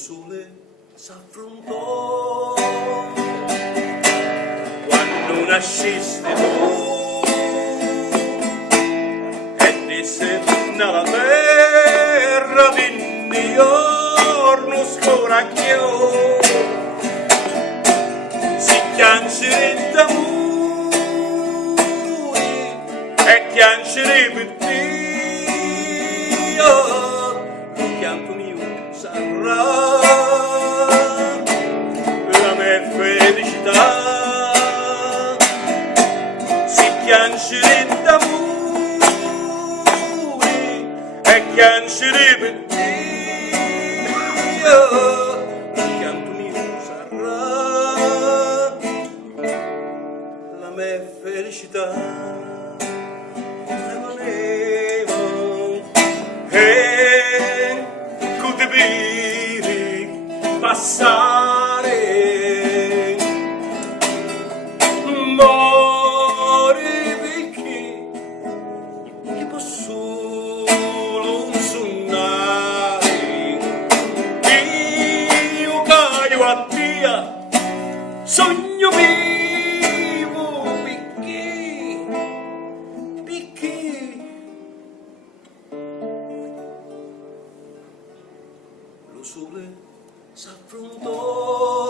Sole s'affrontò quando nasciste tu e disse nella terra vinni giorno scoracchiò si chiancere d'amore e chiancere per Dio il pianto mio sarà felicità si chiancere d'amore e chiancere per Dio il canto mio sarà la mia felicità e condividere passare solo suonare io caio a Dio sogno vivo perché lo sole s'affrontò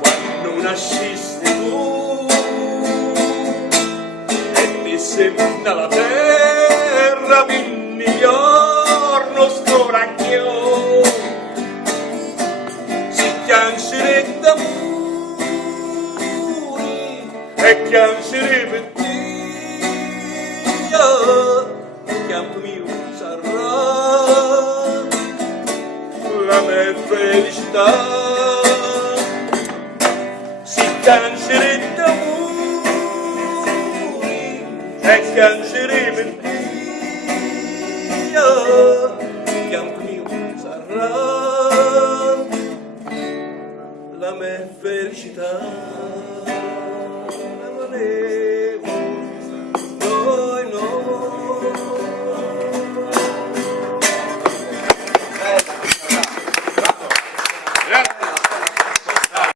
quando nasciste tu nella terra vinni giorno scoracchiò si chiancere d'amore e chiancere per Dio il canto mio sarà la mia felicità si chiancere d'amore e chiancere per Dio il canto mio sarà la mia felicità.